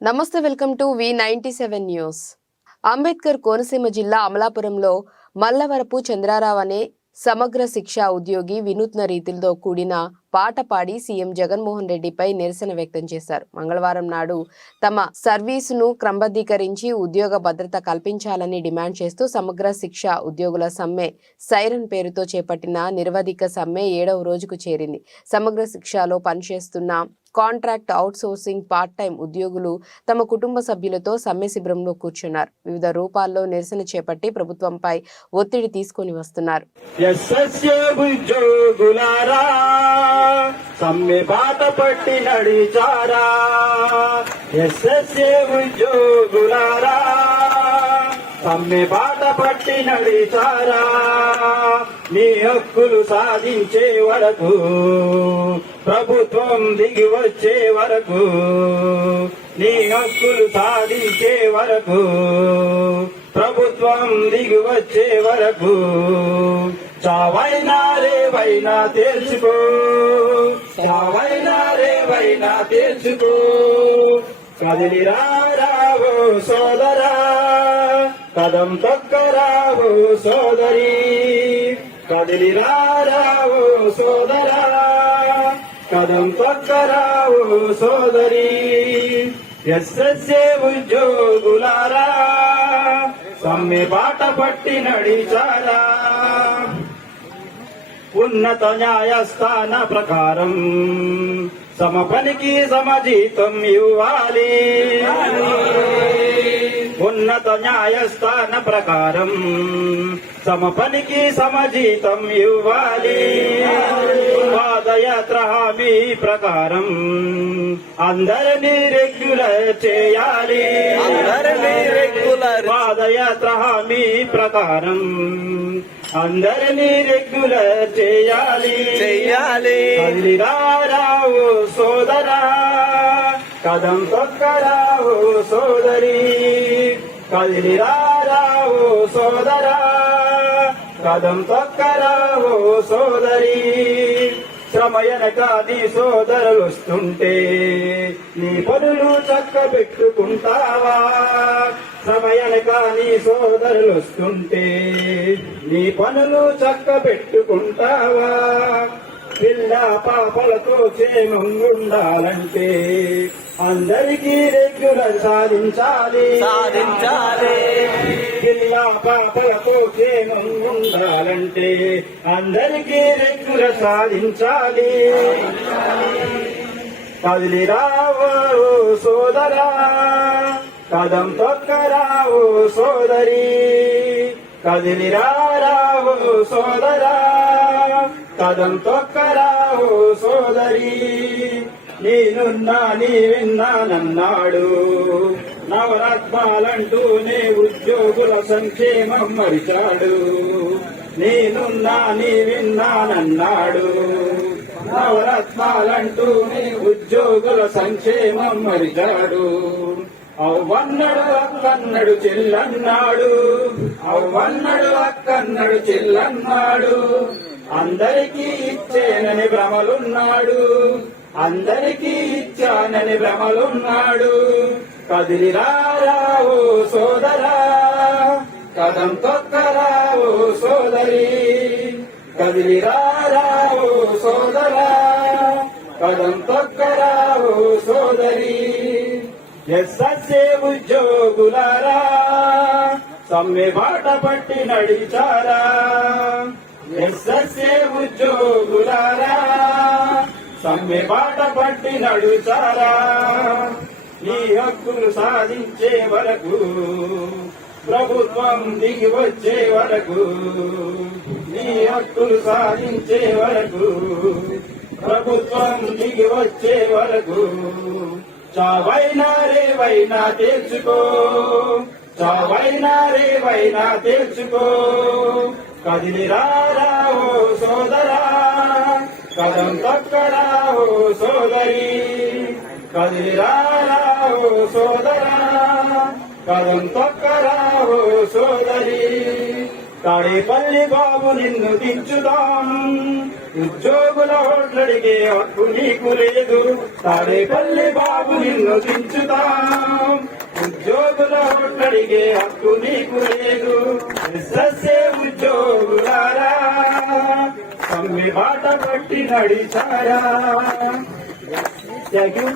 నమస్తే welcome to V ninety seven news. Ambedkar Konaseema జిల్లా అమలాపురంలో మల్లవరపు చంద్రారావు అనే సమగ్ర శిక్షా ఉద్యోగి వినూత్న రీతిలో కూడిన పాట పాడి సీఎం జగన్మోహన్ రెడ్డిపై నిరసన వ్యక్తం చేశారు. మంగళవారం నాడు తమ సర్వీసును క్రమబద్ధీకరించి ఉద్యోగ భద్రత కల్పించాలని డిమాండ్ చేస్తూ సమగ్ర శిక్ష ఉద్యోగుల సమ్మె సైరన్ పేరుతో చేపట్టిన నిరవధిక సమ్మె ఏడవ రోజుకు చేరింది. సమగ్ర శిక్షలో పనిచేస్తున్న కాంట్రాక్ట్ అవుట్సోర్సింగ్ పార్ట్ టైం ఉద్యోగులు తమ కుటుంబ సభ్యులతో సమ్మె శిబిరంలో కూర్చున్నారు. వివిధ రూపాల్లో నిరసన చేపట్టి ప్రభుత్వంపై ఒత్తిడి తీసుకొని వస్తున్నారు. ఎస్ఎస్ఏ ఉద్యోగులారా! సమ్మె బాట పట్టి నడిచారా? ఎస్ఎస్ఏ ఉద్యోగులారా? సమ్మె బాట పట్టి నడిచారా? నీ హక్కులు సాధించే వరకు ప్రభుత్వం దిగి వచ్చే వరకు నీ హక్కులు సాధించే వరకు ప్రభుత్వం దిగి వచ్చే వరకు చావైనా రేవైనా తెలుసుకో చావైనా రేవైనా తెలుసుకో కదిలి రారావో సోదరా కదం తొక్కరావో సోదరి. కదిలి రారావో సోదరా కదం తొక్కరావో సోదరి. ఎస్ఎస్ఏ ఉద్యోగులారా సమ్మె బాట పట్టి నడిచారా. ఉన్నత న్యాయస్థాన ప్రకారం సమ పనికి సమజీతం ఇవ్వాలి. ఉన్నత న్యాయస్థాన ప్రకారం సమ పనికి సమజీతం ఇవ్వాలి. పాదయాత్ర హామీ ప్రకారం. అందరినీ రెగ్యులర్ చేయాలి. పాదయాత్ర హామీ ప్రకారం. అందరినీ రెగ్యులర్ చేయాలి. చెయ్యాలి కదిలిరారావు సోదరా కదం తొక్కరావు సోదరి. కదిలిరారావు సోదరా కదం తొక్కరావు సోదరి. శ్రమయనక నీ సోదరులు వస్తుంటే నీ పనులు చక్క పెట్టుకుంటావా శ్రమయనక నీ సోదరులు వస్తుంటే నీ పనులు చక్క పెట్టుకుంటావా పిల్ల పాపలతో క్షేమం ఉండాలంటే అందరికీ రెగ్యులర్ సాధించాలి. సాధించాలి. ఉండాలంటే అందరికీ రెక్కుల సాధించాలి. కదిలి రావో సోదరా కదం తొక్కరావు సోదరి. కదిలి రావు సోదరా కదం తొక్కరావు సోదరి. నేనున్నా నీ విన్నానన్నాడు నవరత్నాలంటూనే ఉద్యోగుల సంక్షేమం మరిచాడు. నేనున్నా నీ విన్నానన్నాడు. నవరత్నాలంటూనే ఉద్యోగుల సంక్షేమం మరిచాడు. అవ్వన్నడు అక్కన్నడు చెల్లన్నాడు. అవ్వన్నడు అక్కన్నడు చెల్లన్నాడు. అందరికీ ఇచ్చేనని భ్రమలున్నాడు. అందరికీ ఇచ్చానని భ్రమలున్నాడు. కదిలి రారావు సోదరా కదం తొక్కరావు సోదరి. కదిలి రారావు సోదరా కదం తొక్కరావు సోదరి. ఎస్ఎస్ఏ ఉద్యోగులారా సమ్మె బాట పట్టి నడిచారా. ఎస్ఎస్ఏ ఉద్యోగులారా సమ్మె బాట పట్టి నడుచారా. నీ హక్కును సాధించే వరకు ప్రభుత్వం దిగి వచ్చే వరకు నీ హక్కును సాధించే వరకు ప్రభుత్వం దిగి వచ్చే వరకు చావైనా రేవైనా తెచ్చుకో చావైనా రేవైనా తెచ్చుకో కదిలి సోదరా కదం తక్కరావో సోదరి కదిలిరా రారావో సోదరా కదం తొక్కరావు సోదరి. తాడేపల్లి బాబు నిన్ను దించుదాం ఉద్యోగుల ఓట్లడిగే హక్కు నీకు లేదు. తాడేపల్లి బాబు నిన్ను దించుదాం ఉద్యోగుల ఒక్కడిగే హక్కు నీకు లేదు. ఎస్ఎస్ఏ ఉద్యోగులారా సమ్మె బాట పట్టి నడిచారా. Thank you